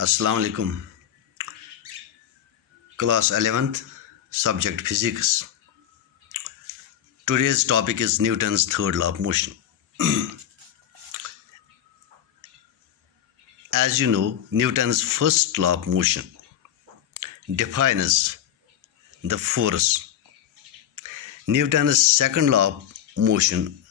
Assalamu alaikum. Class 11th, subject physics. Today's topic is Newton's third law of motion. As you know, Newton's first law of motion defines the force. Newton's second law of motion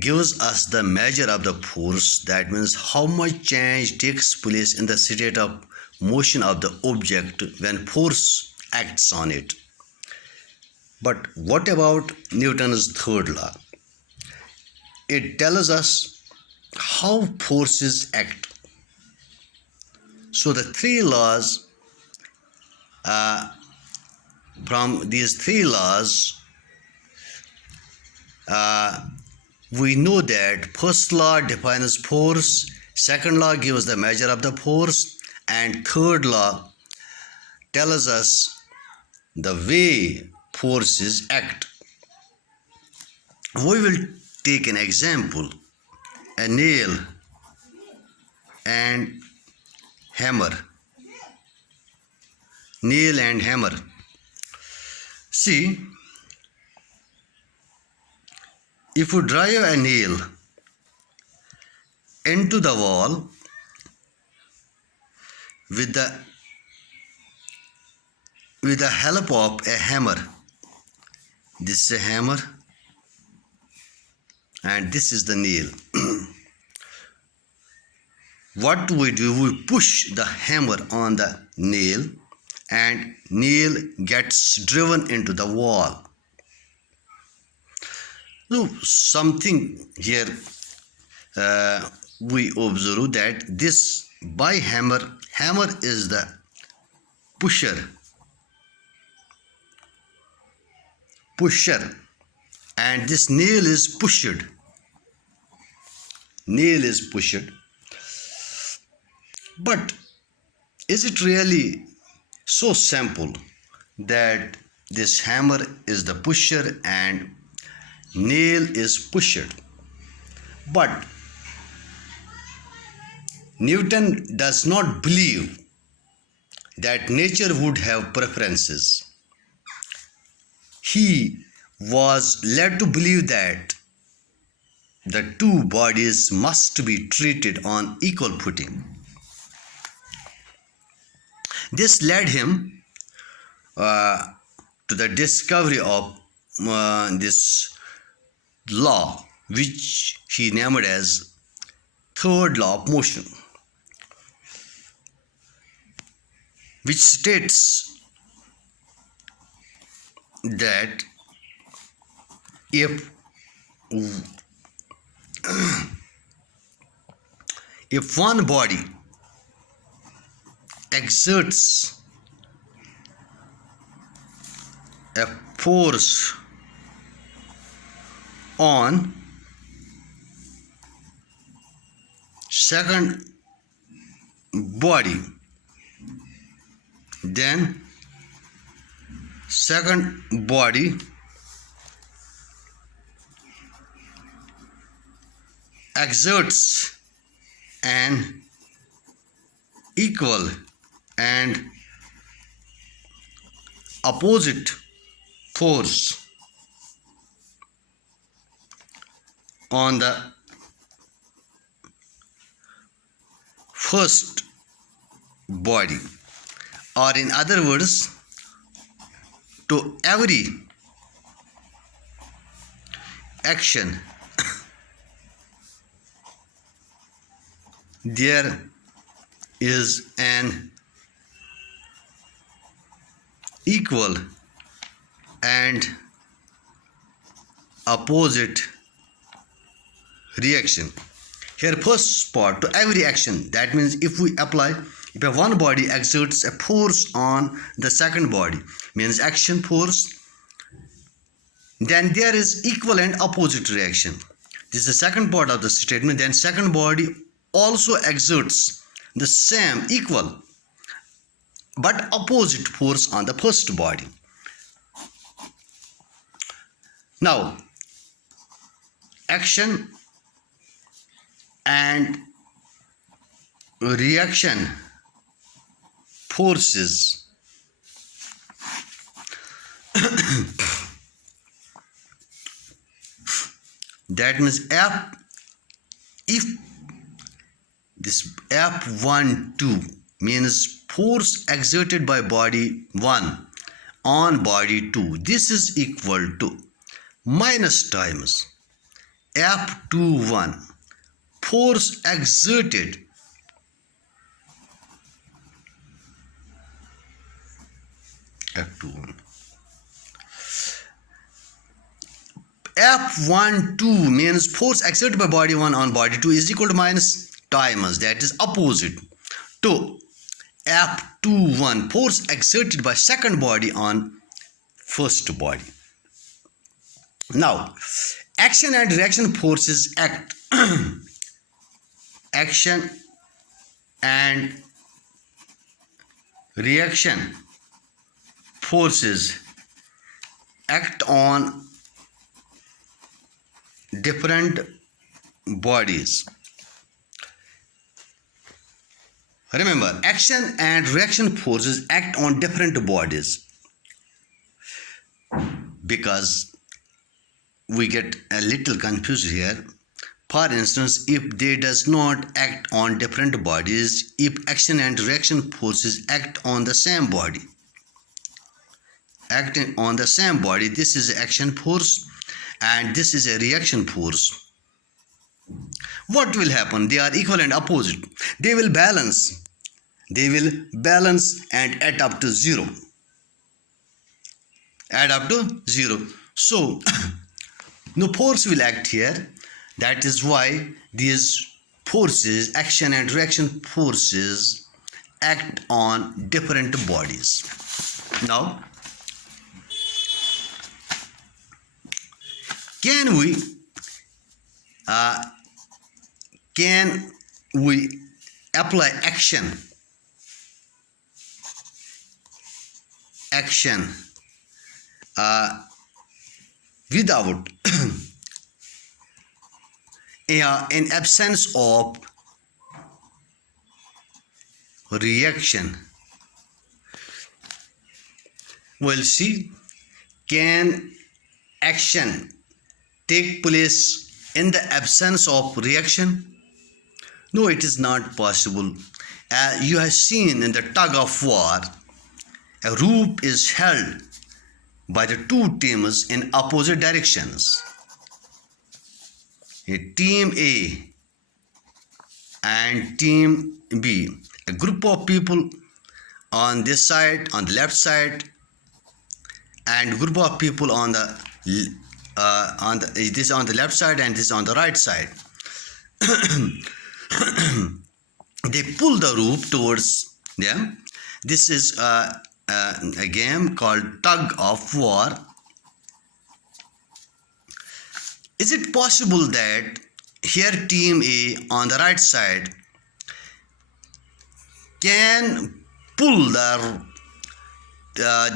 gives us the measure of the force, that means how much change takes place in the state of motion of the object when force acts on it. But what about Newton's third law? It tells us how forces act. So the three laws, from these three laws, we know that first law defines force, second law gives the measure of the force, and third law tells us the way forces act. We will take an example: a nail and hammer. Nail and hammer. See, if you drive a nail into the wall with the help of a hammer, this is a hammer and this is the nail. What do? We push the hammer on the nail and nail gets driven into the wall. So something here we observe that this by hammer is the pusher, and this nail is pushed. But is it really so simple that this hammer is the pusher and nail is pushed? But Newton does not believe that nature would have preferences. He was led to believe that the two bodies must be treated on equal footing. This led him to the discovery of this law, which he named as third law of motion, which states that if one body exerts a force on second body, then second body exerts an equal and opposite force on the first body, or in other words, to every action there is an equal and opposite reaction. Here, first part, to every action, that means if a one body exerts a force on the second body, means action force, then there is equal and opposite reaction. This is the second part of the statement. Then second body also exerts the same equal but opposite force on the first body. Now, action and reaction forces that means if this F12 means force exerted by body 1 on body 2, this is equal to minus times F21 force exerted F21 F12 means force exerted by body 1 on body 2 is equal to minus times, that is opposite to F21 force exerted by second body on first body. Now action and reaction forces act action and reaction forces act on different bodies. Remember, action and reaction forces act on different bodies because we get a little confused here. For instance, if they does not act on different bodies, if action and reaction forces act on the same body, acting on the same body, this is action force and this is a reaction force. What will happen? They are equal and opposite. They will balance and add up to zero. So no force will act here. That is why these forces, action and reaction forces, act on different bodies. Now can we apply action without in absence of reaction? We'll see. Can action take place in the absence of reaction? No, it is not possible. You have seen in the tug of war, a rope is held by the two teams in opposite directions. Team A and Team B. A group of people on this side, on the left side, and group of people on the this on the left side and this on the right side. They pull the rope towards them. This is a game called tug of war. Is it possible that here Team A on the right side can pull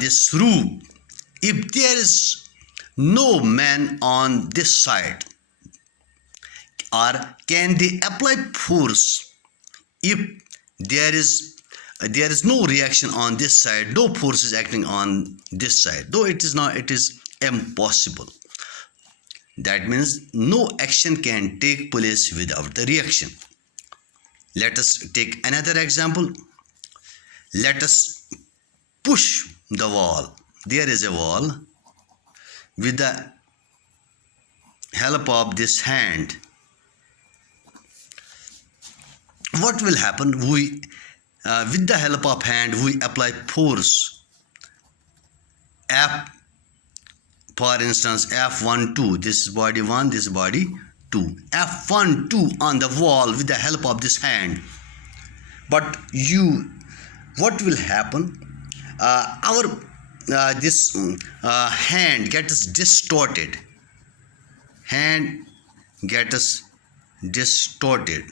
this rope if there is no man on this side? Or can they apply force if there is no reaction on this side, no force is acting on this side? Though it is not, it is impossible. That means no action can take place without the reaction. Let us take another example. Let us push the wall. There is a wall. With the help of this hand, what will happen? We with the help of hand we apply force. For instance, F12, this is body 1, this is body 2. F12 on the wall with the help of this hand. But what will happen? This hand gets distorted. Hand gets distorted.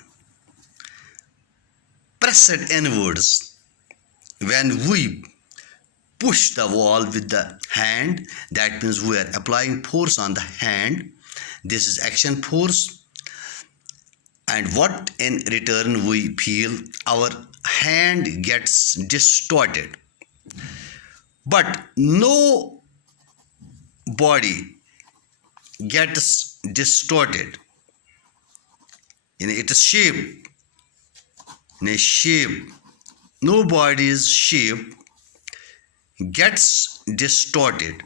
Press it inwards. When we push the wall with the hand, that means we are applying force on the hand. This is action force. and what in return we feel? Our hand gets distorted, but no body gets distorted in its shape. In a shape, no body's shape gets distorted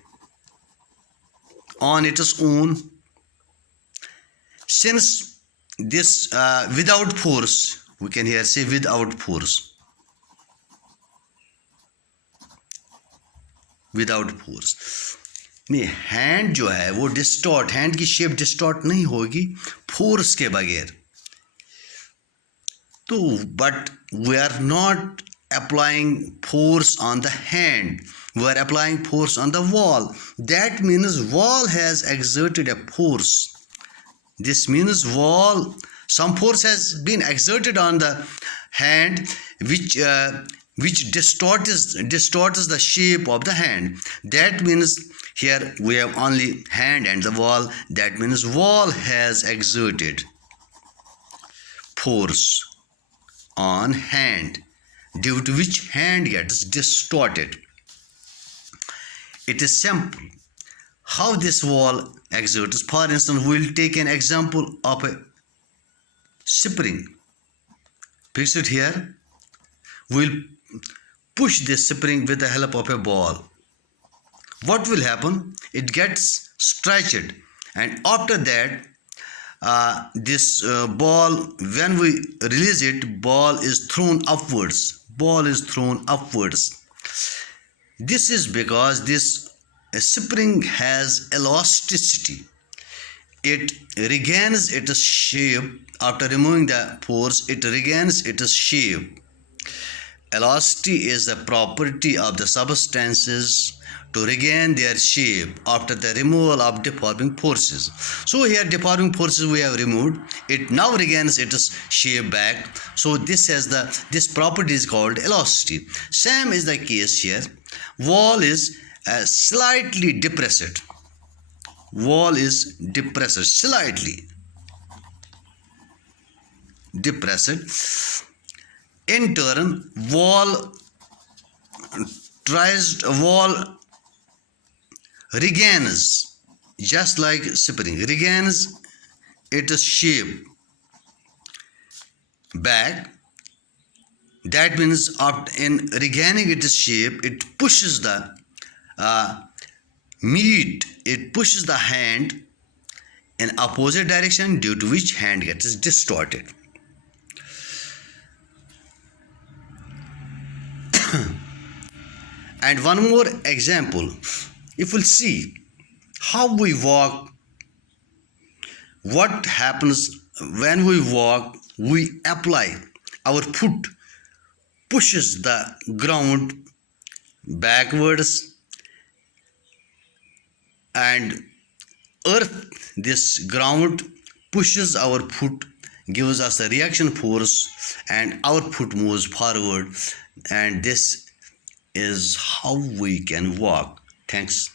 on its own, since this without force, we can here say without force, without force नहीं, hand जो है वो distort, hand की shape distort नहीं होगी force के बगैर. तो but we are not applying force on the hand, we are applying force on the wall. That means wall has exerted a force. This means wall, some force has been exerted on the hand, which distorts the shape of the hand. That means here we have only hand and the wall. That means wall has exerted force on hand, due to which hand gets distorted. It is simple how this wall exerts. For instance, we will take an example of a spring. Picture it here. We will push this spring with the help of a ball. What will happen? It gets stretched, and after that this ball, when we release it, ball is thrown upwards. This is because this spring has elasticity. It regains its shape after removing the force. It regains its shape. Elasticity is the property of the substances to regain their shape after the removal of deforming forces. So here deforming forces we have removed, it now regains its shape back. So this property is called elasticity. Same is the case here. Wall is slightly depressed. Wall is depressed, slightly depressed. In turn, wall regains, just like spring, regains its shape back. That means in regaining its shape, it pushes the it pushes the hand in opposite direction, due to which hand gets distorted. And one more example, if we'll see how we walk, what happens when we walk, we apply, our foot pushes the ground backwards, and earth, this ground pushes our foot, gives us the reaction force, and our foot moves forward, and this is how we can walk. Thanks.